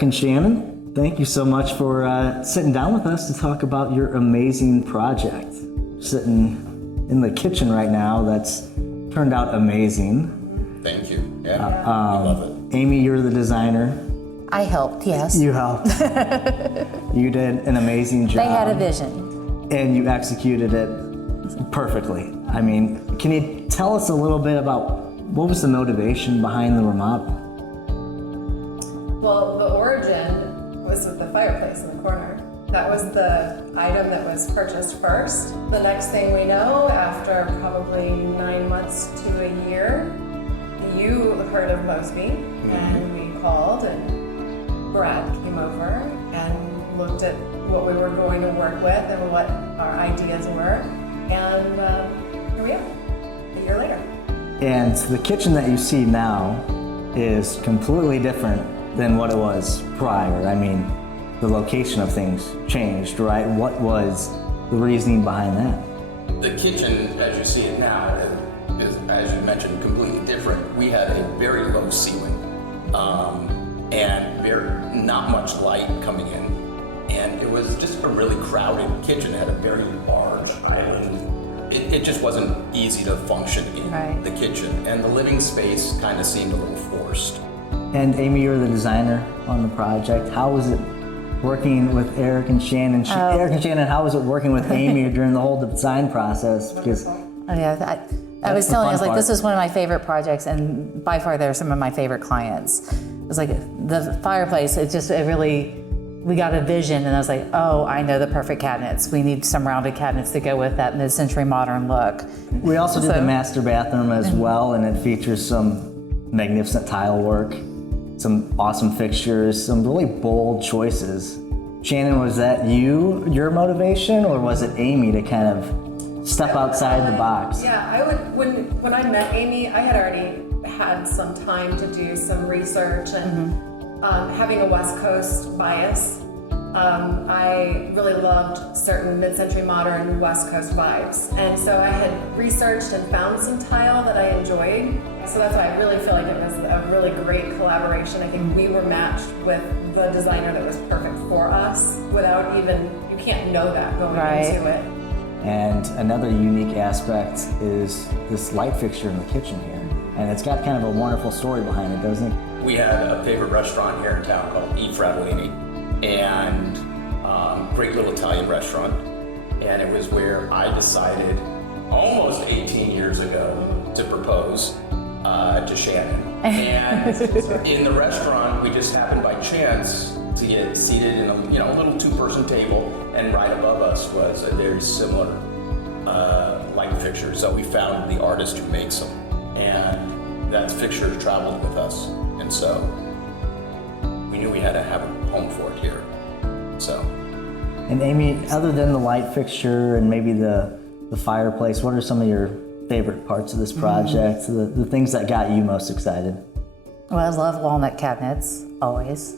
Eric and Shannon, thank you so much for sitting down with us to talk about your amazing project. Sitting in the kitchen right now, that's turned out amazing. Thank you. Yeah, I love it. Amy, you're the designer. I helped, yes. You helped. You did an amazing job. They had a vision. And you executed it perfectly. I mean, can you tell us a little bit about what was the motivation behind the remodel? Well, the origin was with the fireplace in the corner. That was the item that was purchased first. The next thing we know, after probably 9 months to a year, you heard of Mosby, and we called, and Brad came over and looked at what we were going to work with and what our ideas were, and here we are, a year later. And the kitchen that you see now is completely different than what it was prior. I mean, the location of things changed, right? What was the reasoning behind that? The kitchen, as you see it now, is, as you mentioned, completely different. We had a very low ceiling and not much light coming in. And it was just a really crowded kitchen. It had a very large island. It just wasn't easy to function in the kitchen. And the living space kind of seemed a little forced. And Amy, you're the designer on the project. How was it working with Eric and Shannon? Eric and Shannon, how was it working with Amy during the whole design process? Because I was telling you, I was like, this is one of my favorite projects, and by far they're some of my favorite clients. It was like the fireplace, we got a vision, and I was like, oh, I know the perfect cabinets. We need some rounded cabinets to go with that mid-century modern look. We also did the master bathroom as well, and it features some magnificent tile work, some awesome fixtures, some really bold choices. Shannon, was that your motivation, or was it Amy to kind of step outside the box? Yeah, when I met Amy, I had already had some time to do some research, and having a West Coast bias, I really loved certain mid-century modern West Coast vibes. And so I had researched and found some tile that I enjoyed. So that's why I really feel like it was a really great collaboration. I think we were matched with the designer that was perfect for us without even, you can't know that going into it. And another unique aspect is this light fixture in the kitchen here. And it's got kind of a wonderful story behind it, doesn't it? We had a favorite restaurant here in town called E. Fratellini, and great little Italian restaurant. And it was where I decided almost 18 years ago to propose to Shannon. And in the restaurant, we just happened by chance to get seated in a little two-person table, and right above us was a very similar light fixture. So we found the artist who makes them, and that fixture traveled with us. And so we knew we had to have a home for it here. So. And Amy, other than the light fixture and maybe the fireplace, what are some of your favorite parts of this project? The things that got you most excited? Well, I love walnut cabinets, always.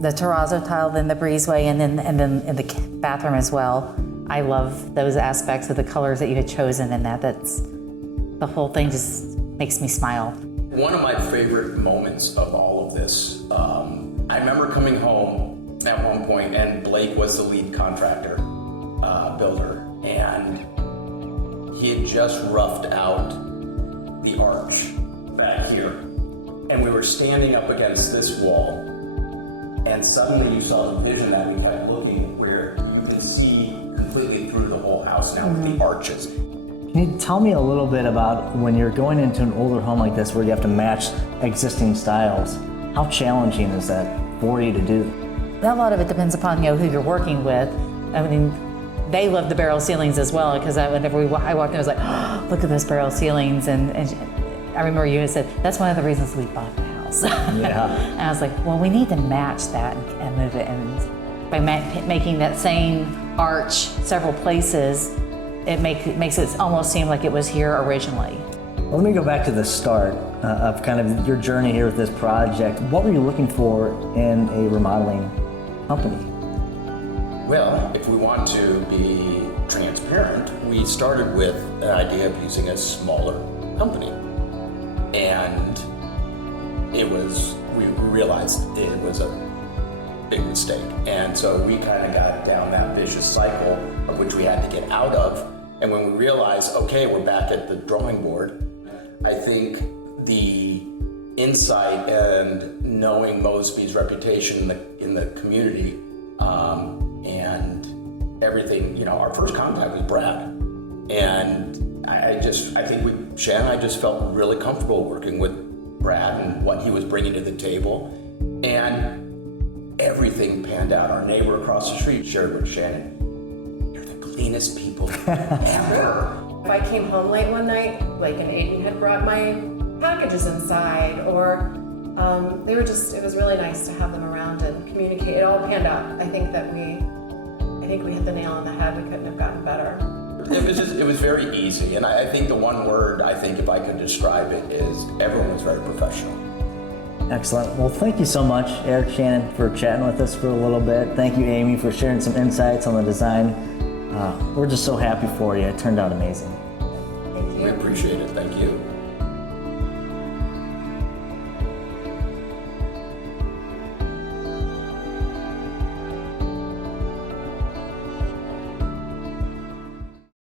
The terrazzo tile, then the breezeway, and then in the bathroom as well. I love those aspects of the colors that you had chosen in that. The whole thing just makes me smile. One of my favorite moments of all of this, I remember coming home at one point, and Blake was the lead contractor, builder, and he had just roughed out the arch back here. And we were standing up against this wall, and suddenly you saw the vision that we kept looking, where you can see completely through the whole house now with the arches. Can you tell me a little bit about when you're going into an older home like this where you have to match existing styles? How challenging is that for you to do? A lot of it depends upon who you're working with. I mean, they love the barrel ceilings as well, because whenever I walked in, I was like, oh, look at those barrel ceilings. And I remember you had said, that's one of the reasons we bought the house. Yeah. And I was like, well, we need to match that and move it. And by making that same arch several places, it makes it almost seem like it was here originally. Well, let me go back to the start of kind of your journey here with this project. What were you looking for in a remodeling company? Well, if we want to be transparent, we started with the idea of using a smaller company. And we realized it was a big mistake. And so we kind of got down that vicious cycle of which we had to get out of. And when we realized, okay, we're back at the drawing board, I think the insight and knowing Mosby's reputation in the community and everything, you know, our first contact was Brad. And I think Shannon and I just felt really comfortable working with Brad and what he was bringing to the table. And everything panned out. Our neighbor across the street shared with Shannon, "You're the cleanest people ever." If I came home late one night, like, and Aiden had brought my packages inside, or it was really nice to have them around and communicate. It all panned out. I think we hit the nail on the head. We couldn't have gotten better. It was very easy. And I think the one word, I think if I could describe it, is everyone was very professional. Excellent. Well, thank you so much, Eric, Shannon, for chatting with us for a little bit. Thank you, Amy, for sharing some insights on the design. We're just so happy for you. It turned out amazing. Thank you. We appreciate it. Thank you.